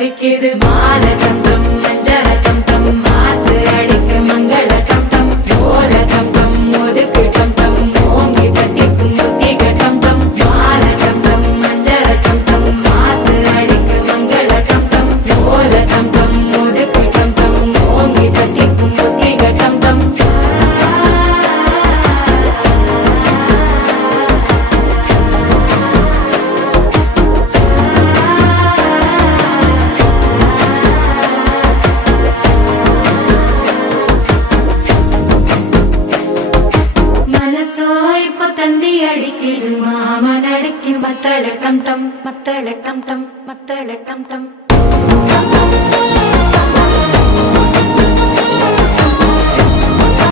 தவிக்குது மால டம் டம் மஞ்சள டம் டம் மாத்து அடிக்க மங்கள டம் டம் ஓல டம் டம் ஒதுக்கு டம் டம் ஓங்கி தட்டிக்கும் புத்திக டம் டம் மால டம் டம் மஞ்சள டம் டம் மாத்து அடிக்க மங்கள டம் டம் ஓல டம் டம் ஒதுக்கு டம் டம் ஓங்கி தட்டிக்கும் புத்திக டம் டம் மனசோ இப்ப தந்தி அடிக்குது மாமன் அடிக்கு மத்தள டம் டம் மத்தள டம் டம் மத்தள டம் டம்